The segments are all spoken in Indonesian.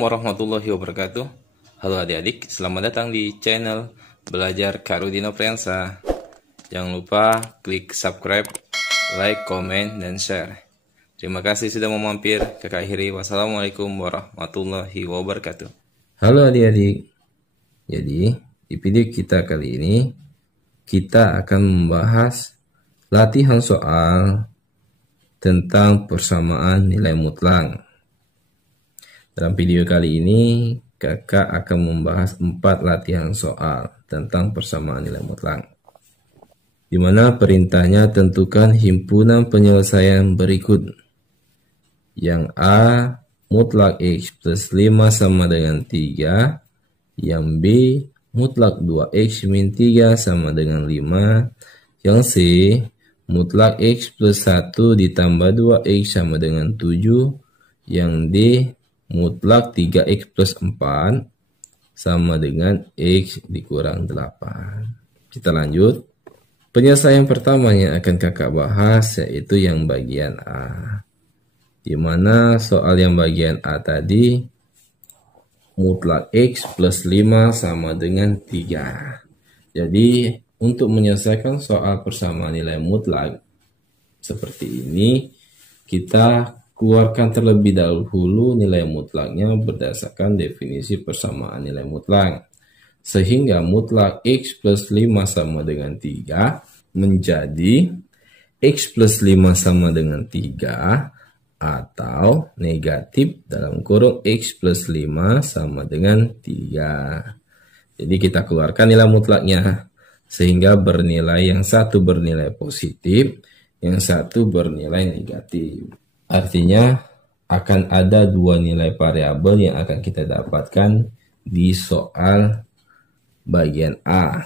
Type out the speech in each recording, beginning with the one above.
warahmatullahi wabarakatuh. Halo adik-adik, selamat datang di channel Belajar Kak Rudi Nofriansah. Jangan lupa klik subscribe, like, komen, dan share. Terima kasih sudah mampir ke Kak Hiri. Wassalamualaikum warahmatullahi wabarakatuh. Halo adik-adik. Jadi di video kita kali ini kita akan membahas latihan soal tentang persamaan nilai mutlak. Dalam video kali ini kakak akan membahas 4 latihan soal tentang persamaan nilai mutlak, di mana perintahnya tentukan himpunan penyelesaian berikut. Yang A, mutlak X plus 5 sama dengan 3. Yang B, mutlak 2X min 3 sama dengan 5. Yang C, mutlak X plus 1 ditambah 2X sama dengan 7. Yang D, mutlak 3X plus 4 sama dengan X dikurang 8. Kita lanjut. Penyelesaian pertama yang akan kakak bahas yaitu yang bagian A, di mana soal yang bagian A tadi mutlak X plus 5 sama dengan 3. Jadi untuk menyelesaikan soal persamaan nilai mutlak seperti ini, kita keluarkan terlebih dahulu nilai mutlaknya berdasarkan definisi persamaan nilai mutlak. Sehingga mutlak X plus 5 sama dengan 3 menjadi X plus 5 sama dengan 3 atau negatif dalam kurung X plus 5 sama dengan 3. Jadi kita keluarkan nilai mutlaknya sehingga bernilai yang satu bernilai positif, yang satu bernilai negatif. Artinya akan ada dua nilai variabel yang akan kita dapatkan di soal bagian A.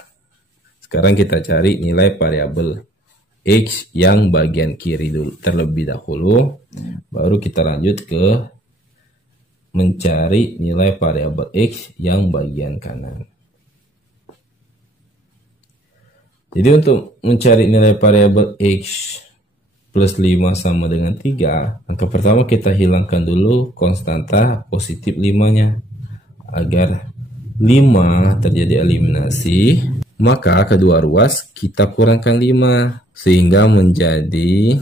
Sekarang kita cari nilai variabel X yang bagian kiri dulu terlebih dahulu, baru kita lanjut ke mencari nilai variabel X yang bagian kanan. Jadi untuk mencari nilai variabel X plus 5 sama dengan 3, langkah pertama kita hilangkan dulu konstanta positif 5-nya. Agar 5 terjadi eliminasi, maka kedua ruas kita kurangkan 5 sehingga menjadi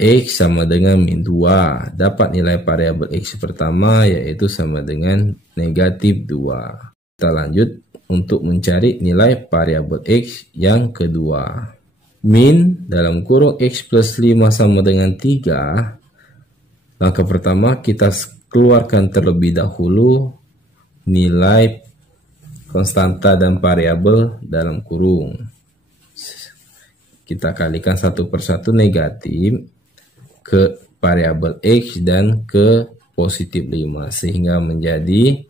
X sama dengan min 2. Dapat nilai variabel X pertama yaitu sama dengan negatif 2. Kita lanjut untuk mencari nilai variabel X yang kedua. Min dalam kurung X plus 5 sama dengan 3. Langkah pertama kita keluarkan terlebih dahulu nilai konstanta dan variabel dalam kurung. Kita kalikan satu persatu negatif ke variabel X dan ke positif 5 sehingga menjadi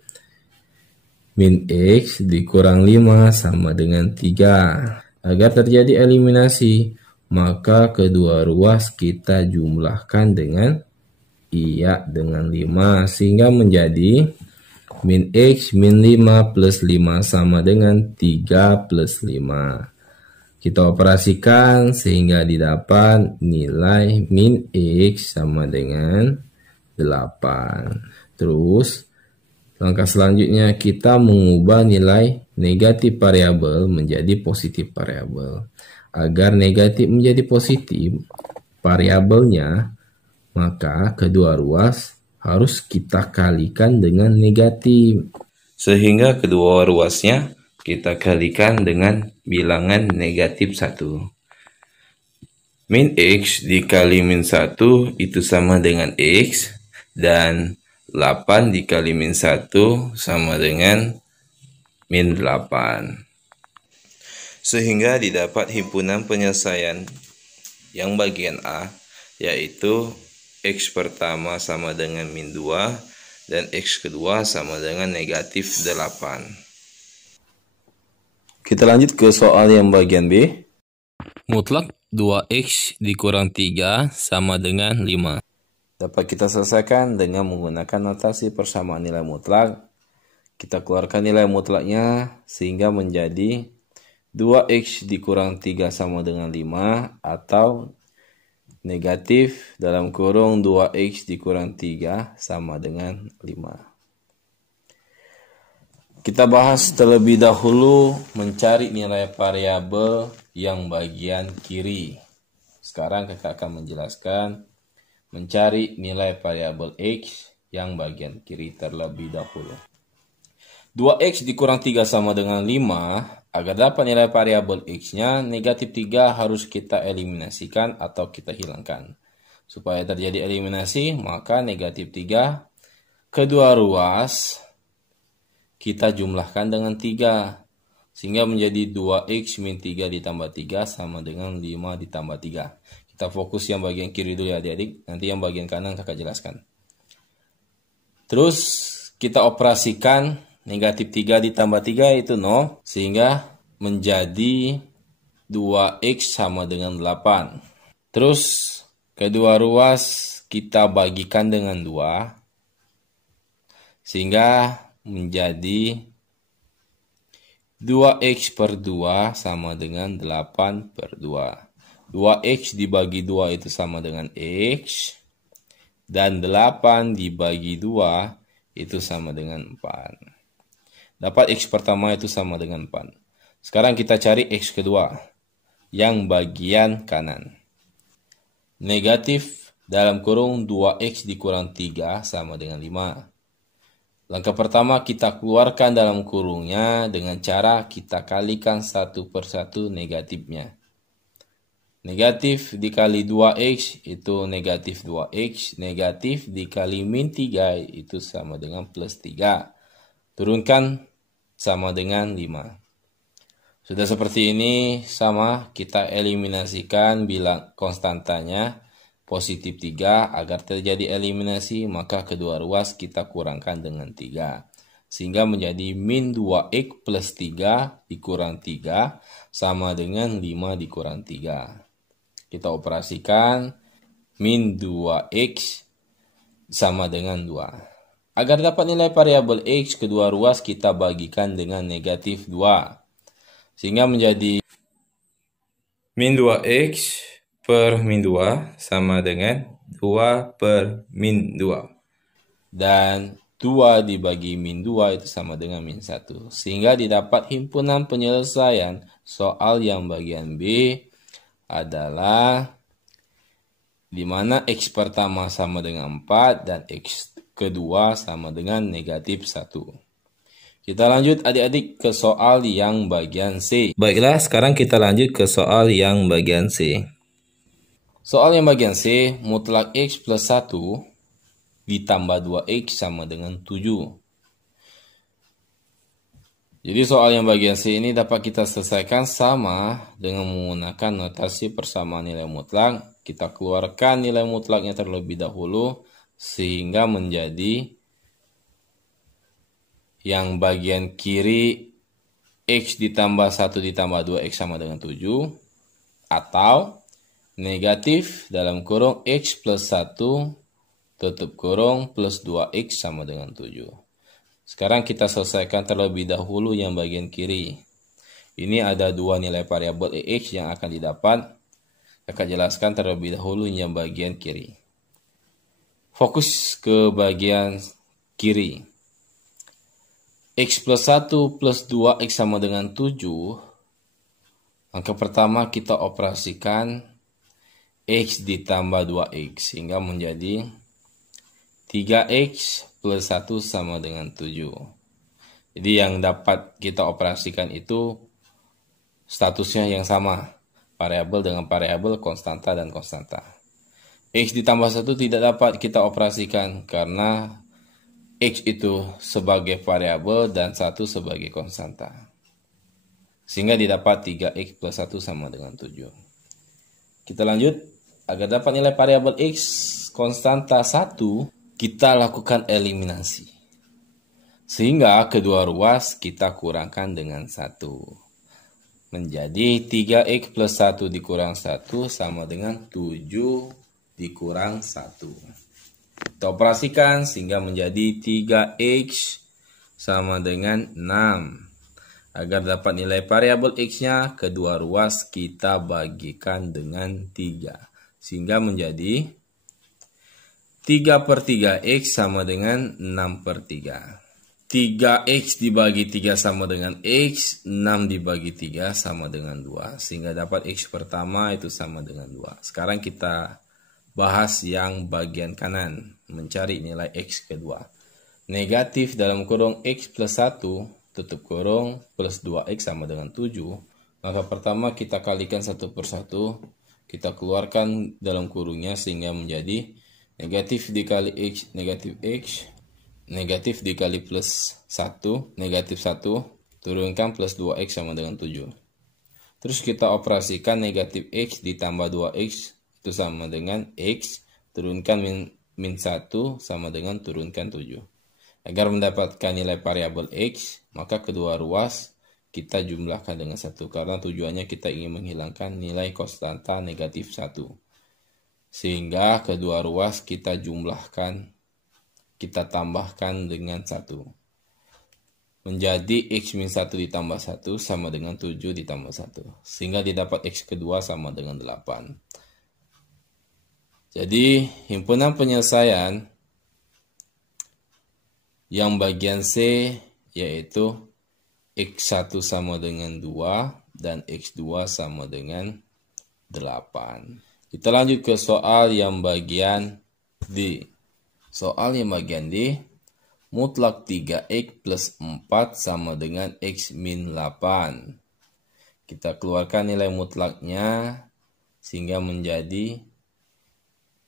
min X dikurang 5 sama dengan 3. Agar terjadi eliminasi, maka kedua ruas kita jumlahkan dengan iya dengan 5 sehingga menjadi min X min 5 plus 5 sama dengan 3 plus 5. Kita operasikan sehingga didapat nilai min X sama dengan 8. Terus langkah selanjutnya kita mengubah nilai negatif variabel menjadi positif variabel. Agar negatif menjadi positif variabelnya, maka kedua ruas harus kita kalikan dengan negatif. Sehingga kedua ruasnya kita kalikan dengan bilangan negatif 1. Min X dikali min 1 itu sama dengan X, dan 8 dikali min 1 sama dengan min 8. Sehingga didapat himpunan penyelesaian yang bagian A, yaitu X pertama sama dengan min 2 dan X kedua sama dengan negatif 8. Kita lanjut ke soal yang bagian B. Mutlak 2X dikurang 3 sama dengan 5. Dapat kita selesaikan dengan menggunakan notasi persamaan nilai mutlak. Kita keluarkan nilai mutlaknya sehingga menjadi 2X dikurang 3 sama dengan 5 atau negatif dalam kurung 2X dikurang 3 sama dengan 5. Kita bahas terlebih dahulu mencari nilai variabel yang bagian kiri. Sekarang kakak akan menjelaskan mencari nilai variabel X yang bagian kiri terlebih dahulu. 2X dikurang 3 sama dengan 5. Agar dapat nilai variabel X-nya, negatif 3 harus kita eliminasikan atau kita hilangkan. Supaya terjadi eliminasi, maka negatif 3 kedua ruas kita jumlahkan dengan 3. Sehingga menjadi 2X min 3 ditambah 3 sama dengan 5 ditambah 3. Kita fokus yang bagian kiri dulu ya adik-adik. Nanti yang bagian kanan kakak jelaskan. Terus kita operasikan negatif 3 ditambah 3 itu 0. Sehingga menjadi 2X sama dengan 8. Terus kedua ruas kita bagikan dengan 2. Sehingga menjadi 2X per 2 sama dengan 8 per 2. 2X dibagi 2 itu sama dengan X. Dan 8 dibagi 2 itu sama dengan 4. Dapat X pertama itu sama dengan 4. Sekarang kita cari X kedua. Yang bagian kanan. Negatif dalam kurung 2X dikurang 3 sama dengan 5. Langkah pertama kita keluarkan dalam kurungnya dengan cara kita kalikan satu per satu negatifnya. Negatif dikali 2X itu negatif 2X. Negatif dikali min 3 itu sama dengan plus 3. Turunkan sama dengan 5. Sudah seperti ini sama kita eliminasikan bilang konstantanya. Positif 3 agar terjadi eliminasi maka kedua ruas kita kurangkan dengan 3. Sehingga menjadi min 2X plus 3 dikurang 3 sama dengan 5 dikurang 3. Kita operasikan min 2X sama dengan 2. Agar dapat nilai variabel X kedua ruas kita bagikan dengan negatif 2. Sehingga menjadi Min 2X per min 2 sama dengan 2 per min 2. Dan 2 dibagi min 2 itu sama dengan min 1. Sehingga didapat himpunan penyelesaian soal yang bagian B adalah di mana X pertama sama dengan 4 dan X kedua sama dengan negatif 1. Kita lanjut adik-adik ke soal yang bagian C. Baiklah, sekarang kita lanjut ke soal yang bagian C. Soal yang bagian C, mutlak X plus 1 ditambah 2X sama dengan 7. Jadi soal yang bagian C ini dapat kita selesaikan sama dengan menggunakan notasi persamaan nilai mutlak. Kita keluarkan nilai mutlaknya terlebih dahulu sehingga menjadi yang bagian kiri X ditambah 1 ditambah 2X sama dengan 7. Atau negatif dalam kurung X plus 1 tutup kurung plus 2X sama dengan 7. Sekarang kita selesaikan terlebih dahulu yang bagian kiri. Ini ada dua nilai variabel X yang akan didapat. Akan jelaskan terlebih dahulu yang bagian kiri. Fokus ke bagian kiri. X plus 1 plus 2X sama dengan 7. Langkah pertama kita operasikan X ditambah 2X sehingga menjadi 3X plus 1 sama dengan 7. Jadi yang dapat kita operasikan itu statusnya yang sama. Variabel dengan variabel, konstanta dan konstanta. X ditambah 1 tidak dapat kita operasikan karena X itu sebagai variabel dan 1 sebagai konstanta. Sehingga didapat 3X plus 1 sama dengan 7. Kita lanjut. Agar dapat nilai variabel X konstanta 1, kita lakukan eliminasi. Sehingga kedua ruas kita kurangkan dengan 1. Menjadi 3X plus 1 dikurang 1 sama dengan 7 dikurang 1. Kita operasikan sehingga menjadi 3X sama dengan 6. Agar dapat nilai variabel X-nya, kedua ruas kita bagikan dengan 3. Sehingga menjadi 3 per 3X sama dengan 6 per 3. 3X dibagi 3 sama dengan X, 6 dibagi 3 sama dengan 2. Sehingga dapat X pertama itu sama dengan 2. Sekarang kita bahas yang bagian kanan, mencari nilai X kedua. Negatif dalam kurung X plus 1, tutup kurung, plus 2X sama dengan 7. Maka pertama kita kalikan satu per satu, kita keluarkan dalam kurungnya sehingga menjadi negatif dikali X, negatif X. Negatif dikali plus 1, negatif 1, turunkan plus 2X sama dengan 7. Terus kita operasikan negatif X ditambah 2X itu sama dengan X, turunkan min 1 sama dengan turunkan 7. Agar mendapatkan nilai variabel X, maka kedua ruas kita jumlahkan dengan 1. Karena tujuannya kita ingin menghilangkan nilai konstanta negatif 1. Sehingga kedua ruas kita jumlahkan, kita tambahkan dengan 1. Menjadi X min 1 ditambah 1 sama dengan 7 ditambah 1. Sehingga didapat X kedua sama dengan 8. Jadi himpunan penyelesaian yang bagian C yaitu X1 sama dengan 2 dan X2 sama dengan 8. Kita lanjut ke soal yang bagian D. Soal yang bagian D, mutlak 3X plus 4 sama dengan X min 8. Kita keluarkan nilai mutlaknya sehingga menjadi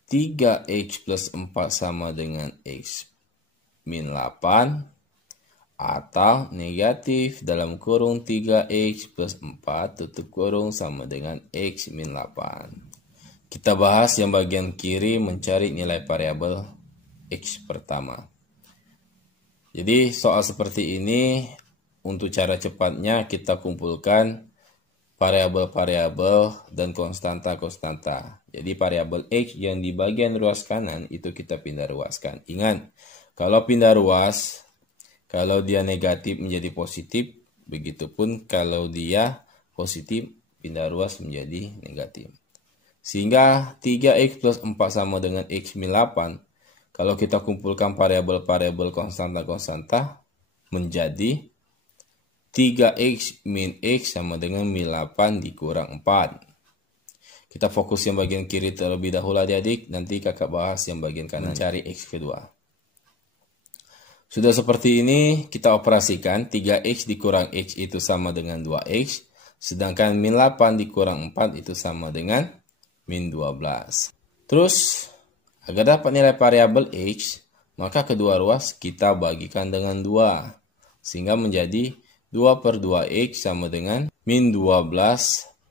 3X plus 4 sama dengan X min 8 atau negatif dalam kurung 3X plus 4 tutup kurung sama dengan X min 8. Kita bahas yang bagian kiri, mencari nilai variabel X pertama. Jadi soal seperti ini, untuk cara cepatnya kita kumpulkan variabel-variabel dan konstanta-konstanta. Jadi variabel X yang di bagian ruas kanan itu kita pindah ruaskan. Ingat, kalau pindah ruas, kalau dia negatif menjadi positif, begitupun kalau dia positif pindah ruas menjadi negatif. Sehingga 3X plus 4 sama dengan X min 8. Kalau kita kumpulkan variabel-variabel konstanta-konstanta menjadi 3X min X sama dengan min 8 dikurang 4. Kita fokus yang bagian kiri terlebih dahulu adik-adik, nanti kakak bahas yang bagian kanan, cari X kedua. Sudah seperti ini, kita operasikan 3X dikurang X itu sama dengan 2X, sedangkan min 8 dikurang 4 itu sama dengan min 12. Terus, agar dapat nilai variabel X, maka kedua ruas kita bagikan dengan 2. Sehingga menjadi 2 per 2X sama dengan min 12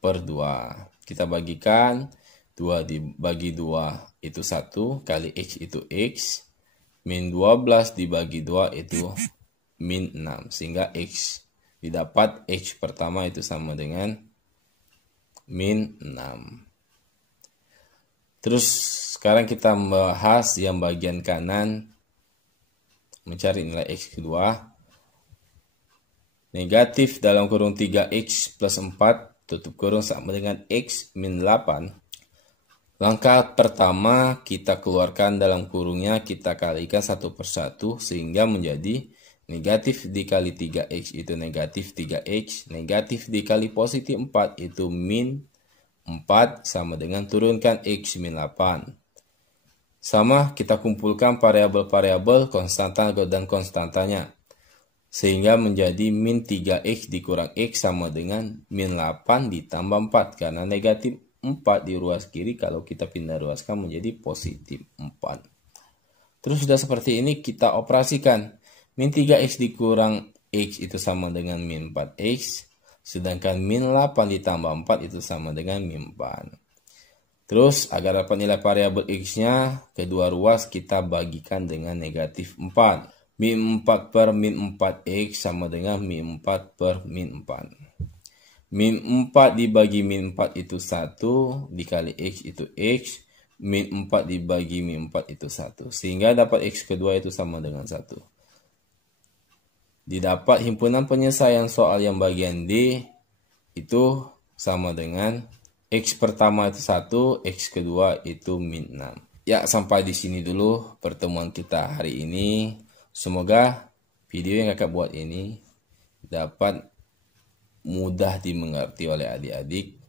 per 2. Kita bagikan 2 dibagi 2 itu 1, kali X itu X. Min 12 dibagi 2 itu min 6. Sehingga X didapat X pertama itu sama dengan min 6. Terus sekarang kita membahas yang bagian kanan, mencari nilai X kedua. Negatif dalam kurung 3X plus 4 tutup kurung sama dengan X min 8. Langkah pertama kita keluarkan dalam kurungnya, kita kalikan satu per satu sehingga menjadi negatif dikali 3X itu negatif 3X. Negatif dikali positif 4 itu min 4 sama dengan turunkan X min 8. Sama, kita kumpulkan variabel-variabel konstanta dan konstantanya. Sehingga menjadi min 3X dikurang X sama dengan min 8 ditambah 4. Karena negatif 4 di ruas kiri, kalau kita pindah ruaskan menjadi positif 4. Terus sudah seperti ini kita operasikan. Min 3X dikurang X itu sama dengan min 4X. Sedangkan min 8 ditambah 4 itu sama dengan min 4. Terus agar dapat nilai variabel X-nya, kedua ruas kita bagikan dengan negatif 4. Min 4 per min 4X sama dengan min 4 per min 4. Min 4 dibagi min 4 itu 1, dikali X itu X. Min 4 dibagi min 4 itu 1. Sehingga dapat X kedua itu sama dengan 1. Didapat himpunan penyelesaian soal yang bagian D itu sama dengan X pertama itu 1, X kedua itu min 6. Ya, sampai di sini dulu pertemuan kita hari ini. Semoga video yang kakak buat ini dapat mudah dimengerti oleh adik-adik.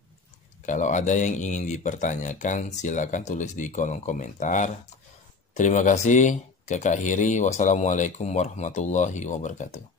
Kalau ada yang ingin dipertanyakan, silakan tulis di kolom komentar. Terima kasih, kakak akhiri. Wassalamualaikum warahmatullahi wabarakatuh.